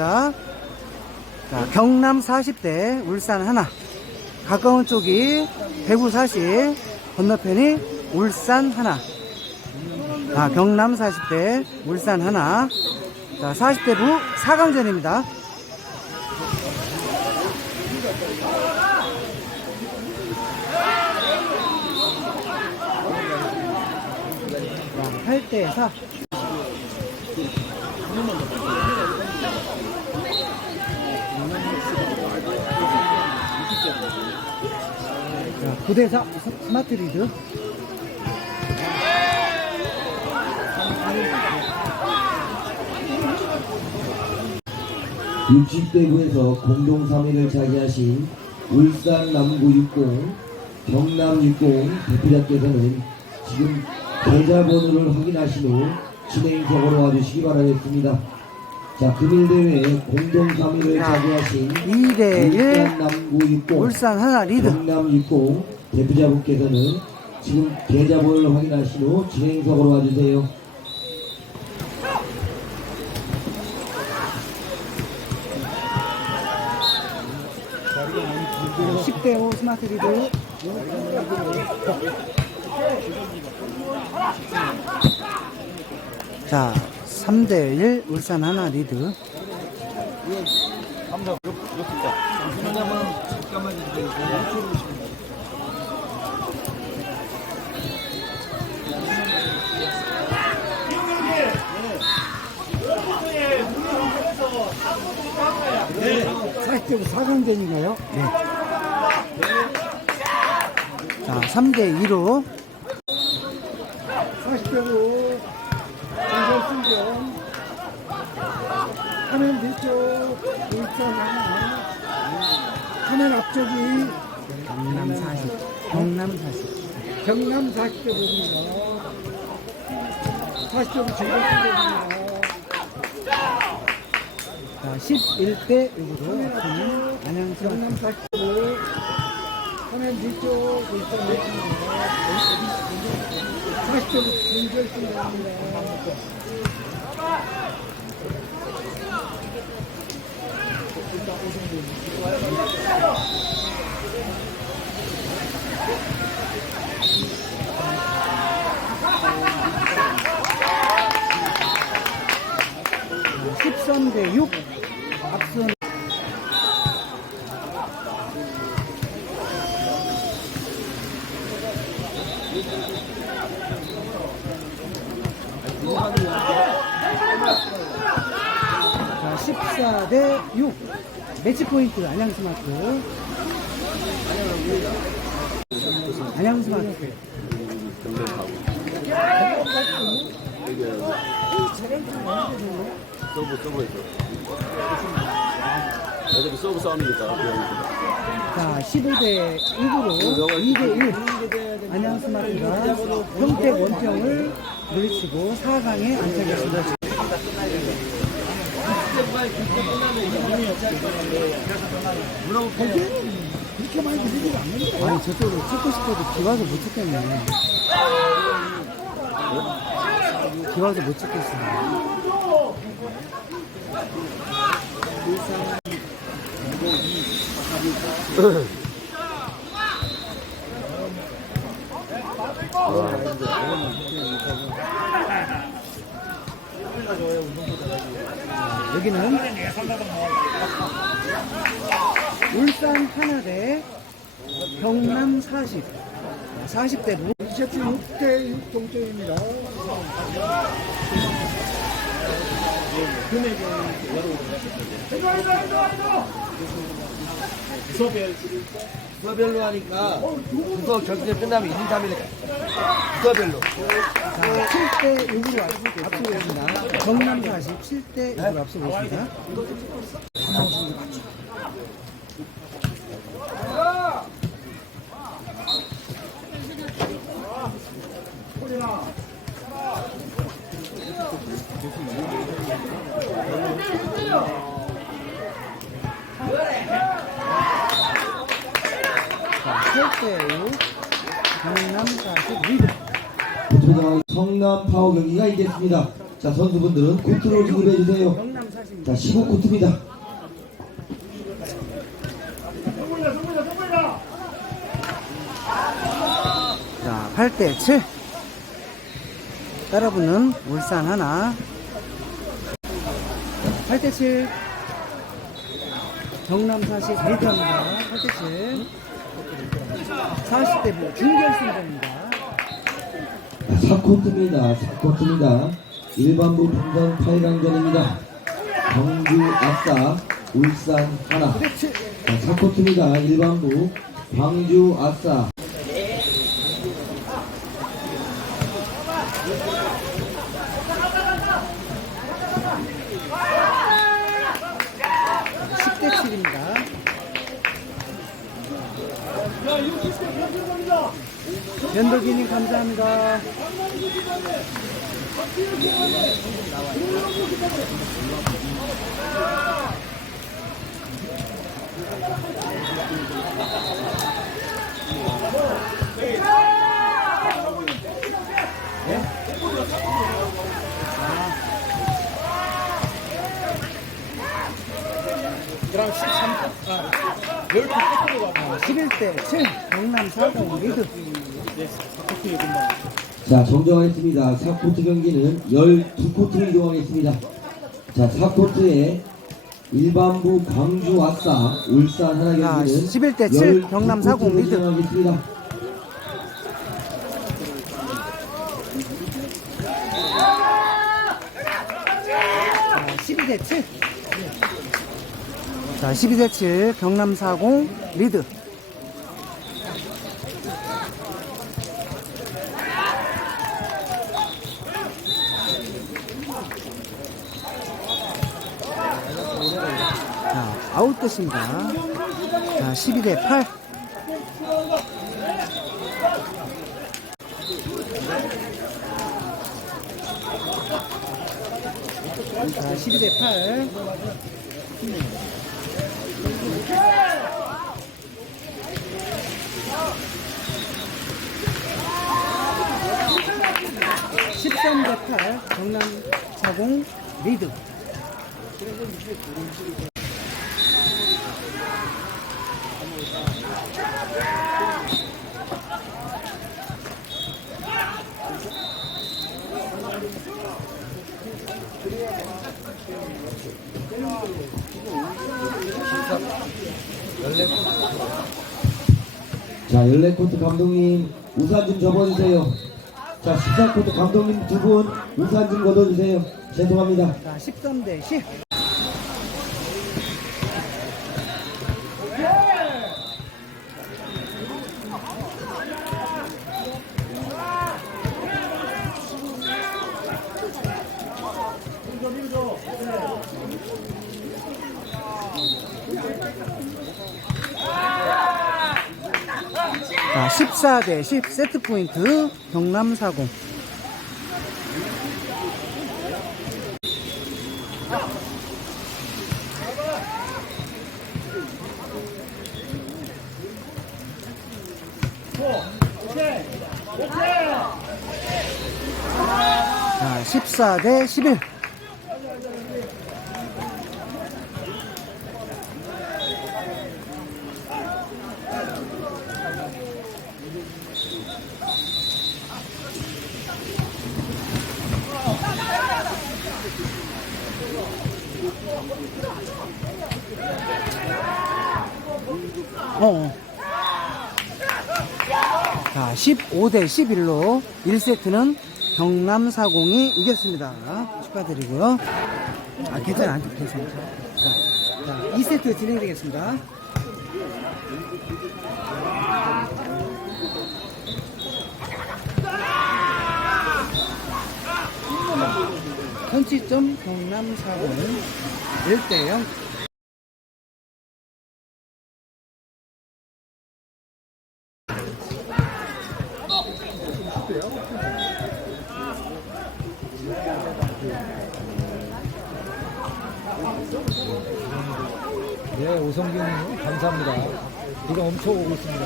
있습니다. 자, 경남 40대, 울산 하나. 가까운 쪽이 대구 40, 건너편이 울산 하나. 아, 경남 40대, 울산 하나. 자, 40대 부 4강전입니다. 자, 8대 4. 9대 4 스마트 리드. 60대구에서 공동 3위를 차지하신 울산 남구 60, 경남 60 대표자께서는 지금 계좌번호를 확인하신 후 진행석으로 와주시기 바라겠습니다. 자, 금일대회 공동 3위를 차지하신 2대 1 울산 남구 60, 울산 하나 리드. 경남 60 대표자분께서는 지금 계좌번호를 확인하신 후 진행석으로 와주세요. 10대 5 스마트 리드. 자, 3대 1 울산 하나 리드. 네. 40대 4강전인가요? 네. 자, 3대 2로 40대로 공설승전 화면 뒤쪽 울산 하나 화면 앞쪽이 경남 40. 경남 40. 경남 40대 보입니다 40대로 공설승전입니다 자, 11대 6으로 앞서는 안양시 경남 40대로 화면 뒤쪽 울산 하나 40대로 공설승전입니다 자, 13대 6 앞선 자, 14대 6 매치 포인트 안양 스마트. 안양 스마트 서브 서브에서 어차피 서브 싸움이니까 자, 15대 6으로 2대 1 안양 스마트가 평택 원평을 물리치고 4강에 안착했습니다. 그렇게 많이 들리지가 않는데 아니 저쪽으로 찍고 싶어도 비 와서 못 찍겠네. 비 와서 못 찍겠어. 여기는 울산 하나대 경남 40 40대 무 2세트 6대 6 동점입니다 수업별로 하니까 수업 결승 끝나면 1, 2, 3일 수업별로. 자, 7대 6으로 앞서고 있습니다. 경남 40 7대 6으로 앞서고 있습니다. 자, 7대 6 경남 40 리드. 부 초장 성남 파워 경기가 있겠습니다. 자 선수분들은 코트로 지급해 주세요. 경남 40 자, 15코트입니다. 자, 8대 7. 따라붙는 울산 하나. 8대 7. 경남 40 리드합니다. 8대 7. 40대 9 준결승전입니다. 4코트입니다. 4코트입니다. 일반부 분전 8강전입니다. 경주 아싸, 울산 하나. 자, 4코트입니다. 일반부 광주 아싸. 십 대 7입니다. 연덕이님 감사합니다. 어, 11대 7 경남 사동 리드. 자, 정정하겠습니다. 4코트 경기는 12코트를 이동하겠습니다. 자, 4코트에 일반부 광주 아싸, 울산 하나 자, 경기는 11대 7 경남 사공 리드. 진행하겠습니다. 자, 12대 7. 자, 12대 7 경남 사공 리드. 자, 아웃됐습니다. 자, 12대 8. 자, 12대 8. 십삼 대 8, 경남 사공 리드. 자, 14코트 감독님 우산 좀 접어주세요. 자, 14코트 감독님 두 분 우산 좀 걷어주세요. 죄송합니다. 자, 13대 10. 14대 10 세트 포인트 경남 사공. 자, 14대 11. 어. 자, 15대 11로 1세트는 경남 사공이 이겼습니다. 축하드리고요. 아, 괜찮아. 안 괜찮아. 자, 자, 2세트 진행되겠습니다. 선취점 경남사공 1대 0. 네, 오성균님 감사합니다. 비가 엄청 오고 있습니다.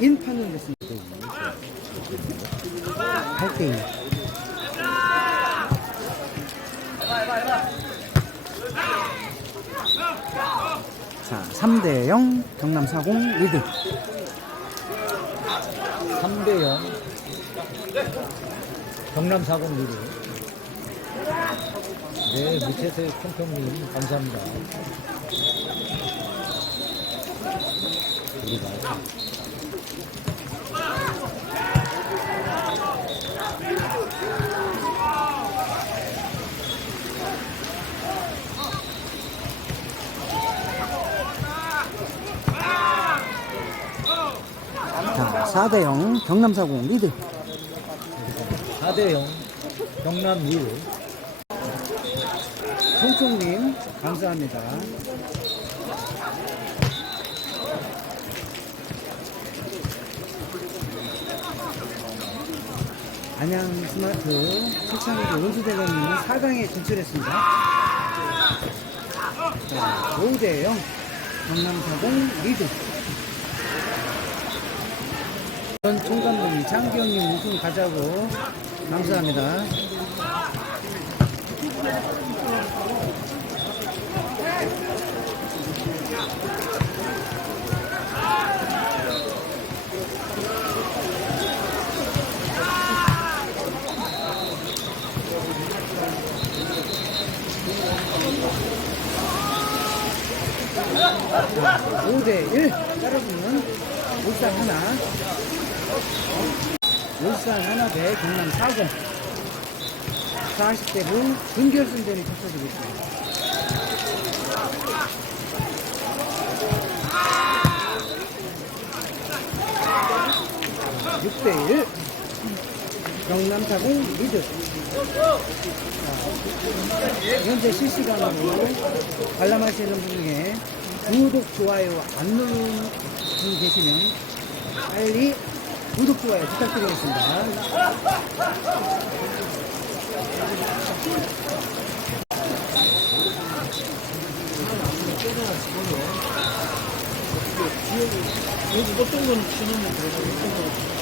인판을 냈습니다. 8대 2. 자, 3대 0 경남 사공 리드. 3대 0 경남 사공 리드 네 밑에서의 평평님 감사합니다 우리가 자, 4대 0 경남 사공 리드. 4대 0 경남 리드 총총님 감사합니다. 안양 스마트 최창기 원수대장님이 4강에 진출했습니다. 자, 5대 0 경남사공 리드. 전 총감독님 장기영님 우승 가자고 감사합니다. 오대 일. 따라붙는 울산 하나. 울산 하나 대 경남 사공 40대 분 준결승전이 펼쳐지고 있습니다. 육대1 경남 사공 리드 자, 현재 실시간으로 관람하시는 분 중에 구독, 좋아요 안 누른 분 계시면 빨리 구독, 좋아요 부탁드리겠습니다. 여기 어떤 거는 신혼이 들어가고 어떤 거는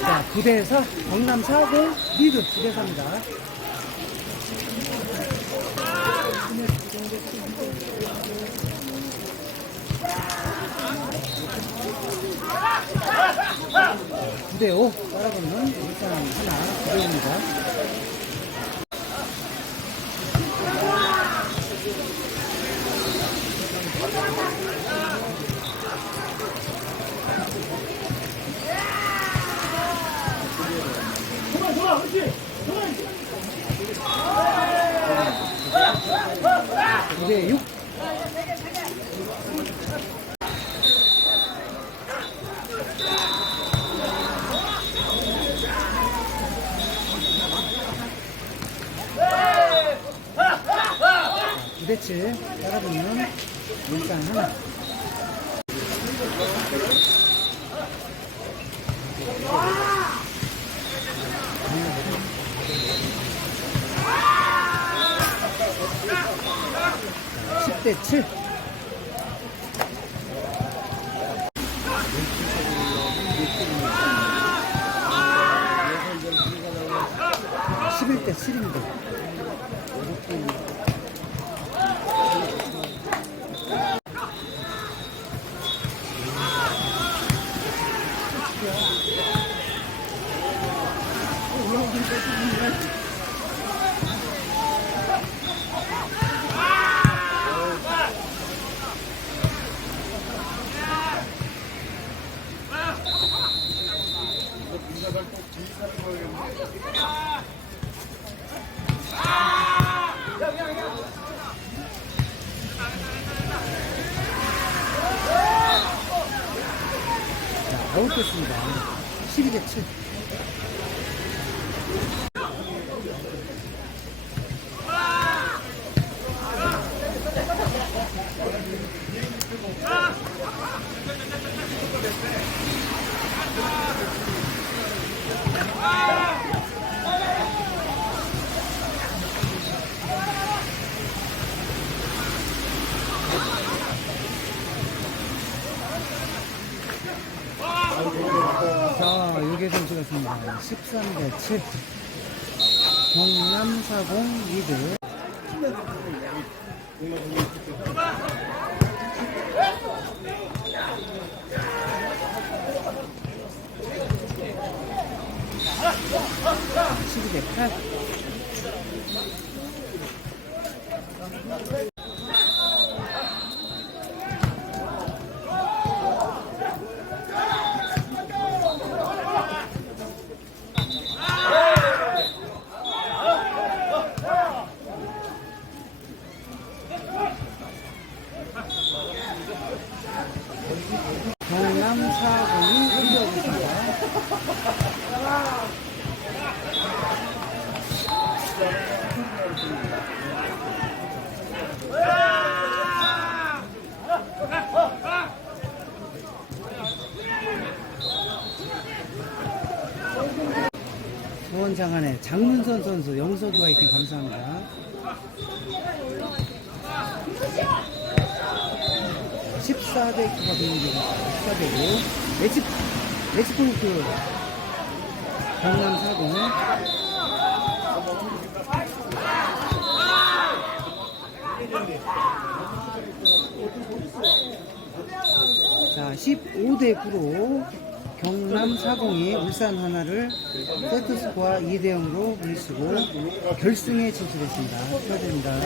자, 9대4 경남 사고 리드 9대4입니다. 구대5 따라붙는 일단 하나 구대입니다. 구대 6 9대7 따라붙는 일단 하나 대 7. 십일 대칠입니다 자, 아웃됐습니다. 12대 7. 자, 요게 선수가 있습니다. 13대 7. 경남사공 리드. 십이 대 8. 경남사공이 리드하고 있습니다. 장문선 선수 영서도 화이팅 감사합니다. 14대 9가 되는 게 14대고 매치 매치 포인트. 경남 사공. 자 15대 9로 경남 사공이 울산 하나를 세트 스코어 2대 0으로 물리치고 결승에 진출했습니다. 축하드립니다.